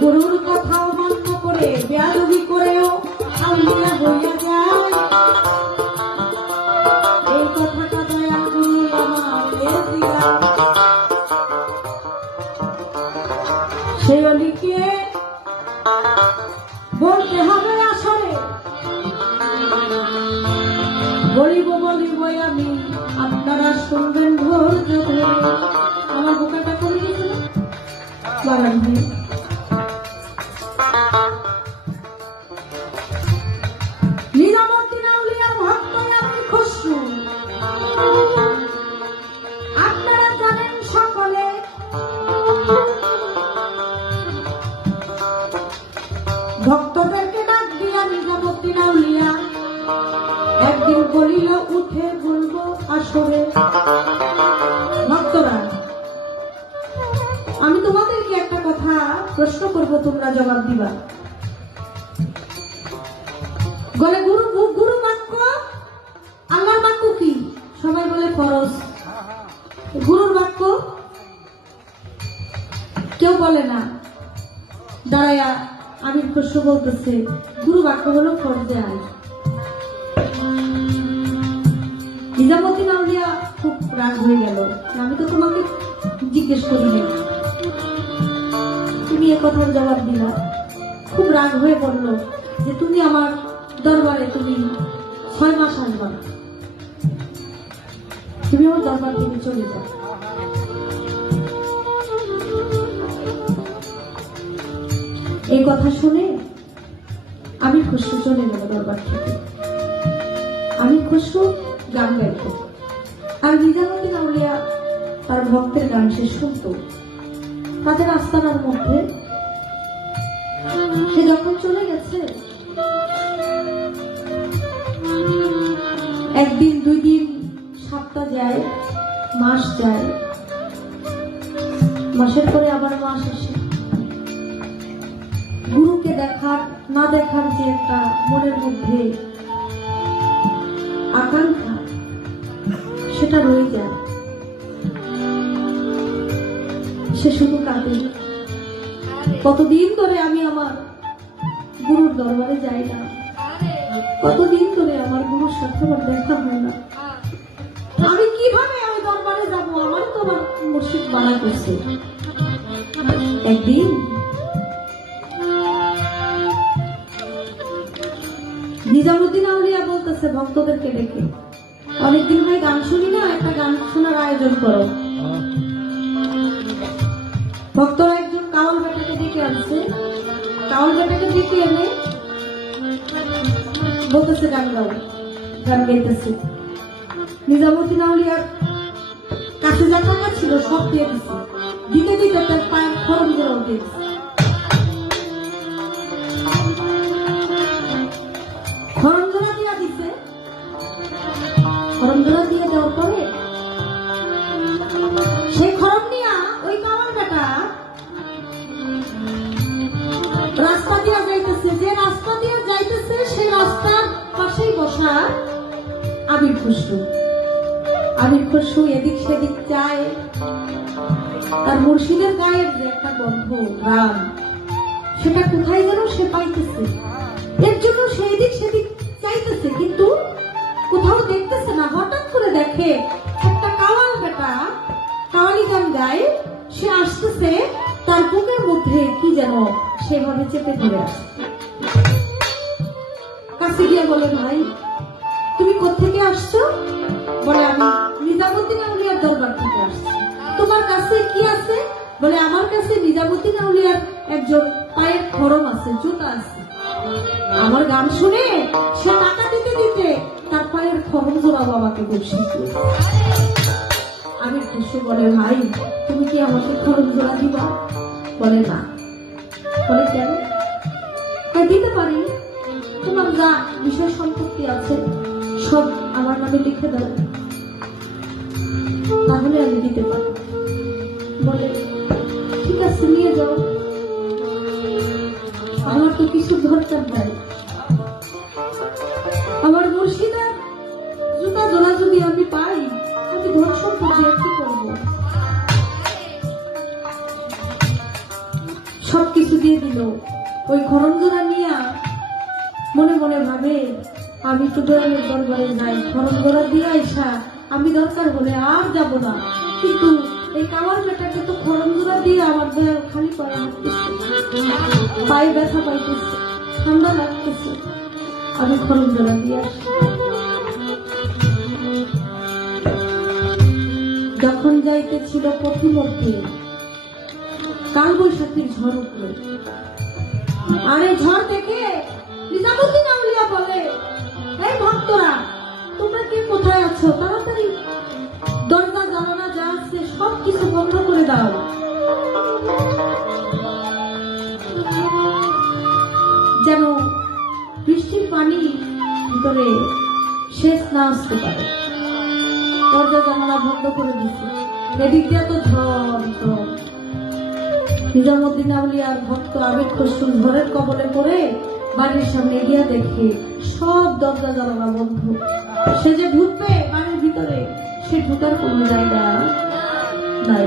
গুরুর কথা অমান্য করে বেয়াদবি করেও আউলিয়া হইয়া যায়, এই কথাটা দয়া গুরু আমাদের দিলা। সেই অলিকে বলতে হবে আসলে, বলিব আমি, আপনারা শুনবেন ধৈর্য ধরে। আমার বোকাটা করে গেছিল বারান্দি। নিজামুদ্দিন আউলিয়ার ভক্ত আমি খসরু, আপনারা জানেন সকলে ভক্তদেরকে ডাক দিয়া নিজামুদ্দিন আউলিয়া একদিন বলিল উঠে বলবো আসরে। ভক্তরা, আমি তোমাদেরকে একটা কথা প্রশ্ন করব, তোমরা জবাব দিবা। বলে গুরু বাক্য আল্লাহর বাক্য কি? সবাই বলে ফরজ। গুরুর বাক্য কেউ বলে না। দাঁড়ায়া আমি প্রশ্ন বলতেছে, গুরু বাক্য হলো ফরজে আইন। নিজামুদ্দিন আউলিয়া খুব রাগ হয়ে গেল, আমি তো তোমাকে জিজ্ঞেস করিনি, তুমি এ কথার জবাব দিলা। খুব রাগ হয়ে পড়ল যে তুমি আমার দরবারে তুমি 6 মাস আসবা না, তুমি আমার দরবার থেকে চলে যাও। এই কথা শুনে আমি খুশু চলে গেল দরবার থেকে। আমি খুশু গান গাইত, আর নিজামুদ্দিন আউলিয়া তার ভক্তের গান সে শুনত তাদের আস্তানার মধ্যে। সে যখন চলে গেছে, একদিন 2 দিন, সপ্তাহ যায়, মাস যায়, মাসের পরে আবার মাস আসে। গুরুকে দেখার না দেখার যে একটা মনের মধ্যে আকাঙ্ক্ষা, সেটা রয়ে যায়। সে শুধু কাঁদে, কতদিন ধরে আমি আমার গুরুর দরবারে যাই না, কতদিন ধরে আমার গুরুর সাথে আমার দেখা হয় না, আমি কিভাবে আমি দরবারে যাবো? আমার তো আমার মুর্শিদ মানা করছে। একদিন নিজামুদ্দিন আউলিয়া বলতেছে ভক্তদেরকে ডেকে, অনেকদিন হয় গান শুনি না, একটা গান শোনার আয়োজন করো। ভক্তরা একজন কাওয়াল বেটাকে ডেকে আনছে, কাওয়াল বেটাকে ডেকে এনে বলতেছে গান গাও, গান গাইতেছে। নিজামুদ্দিন আউলিয়ার কাছে যা টাকা ছিল সব দিয়ে দিচ্ছে, দিতে দিতে তার পায়ের খরম জোড়া উঠে গেছে। খরম জোড়া দিয়ে দিচ্ছে, খরম জোড়া দিয়ে দেওয়ার পরে সেই খরম নিয়ে ওই কাওয়াল বেটা রাস্তা দিয়ে যাইতেছে, যে রাস্তা দিয়ে যাইতেছে সেই রাস্তার পাশেই বসা আমির খুশরু। আমির খুশরু এদিক সেদিক যায়, তার মুর্শিদের গায়ের যে একটা গন্ধ গ্রাম, সেটা কোথায় যেন সে পাইতেছে। এর জন্য সে এদিক সেদিক চাইতেছে, কিন্তু কোথাও দেখতেছে না। হঠাৎ করে দেখে একটা কাওয়াল বেটা কাওয়ালি গান গায়, সে আসতেছে, তার বুকের মধ্যে কি যেন সেভাবে চেপে ধরে আসে। কাছে গিয়ে বলে, ভাই তুমি কোত্থেকে আসছো? বলে, আমি নিজামুদ্দিন আউলিয়ার দরবার থেকে আসছি। তোমার কাছে কি আছে? বলে, আমার কাছে নিজামুদ্দিন আউলিয়ার একজন পায়ের খরম আছে, জুতা আছে। আমার গান শুনে সে টাকা দিতে দিতে তার পায়ের খরম জোড়া বাবাকে বসিয়ে দিয়েছে। আমি খুশি। বলে, ভাই তুমি কি আমাকে খরম জোড়া দিবা? বলে, না। বলে, কেন? দিতে পারি, তোমার যা বিষয় সম্পত্তি আছে সব আমার নামে লিখে দাও, তাহলে আমি দিতে পারি। বলে, ঠিক আছে, নিয়ে যাও, আমার তো কিছু দরকার নাই। আমার মুর্শিদের দিল ওই খরমজোড়া নিয়ে মনে মনে ভাবে আমি তো দয়ালের দরবারে যাই, খরমজোড়া দিয়ে আইসা আমি দরকার হলে আর যাব না, কিন্তু এই কামার বেটাকে তো খরমজোড়া দিয়ে আমার দয়াল খালি করা হাঁটতেছে, পায়ে ব্যথা পাইতেছে, ঠান্ডা লাগতেছে, আমি খরমজোড়া দিয়ে আসি। যখন যাইতেছিল পথিমধ্যে কাল বৈশাখীর ঝড় উঠল, আর এই ঝড় দেখে নিজামুদ্দিন আউলিয়া বলে, এই ভক্তরা তোমরা কে কোথায় আছো, তাড়াতাড়ি দরজা জানালা যা আছে সব কিছু বন্ধ করে দাও। যেন বৃষ্টির পানি ভিতরে শেষ না আসতে পারে, দরজা জানালা বন্ধ করে দিচ্ছে। এদিক দিয়ে তো ঝড় ঝড়। নিজামুদ্দিন আউলিয়ার ভক্ত আবেগ খসরুল ঝড়ের কবলে পড়ে বাড়ির সামনে গিয়া দেখে সব দরজা জানালা বন্ধ। সে যে ঢুকবে বাড়ির ভিতরে, সে ঢুকার কোনো জায়গা নাই।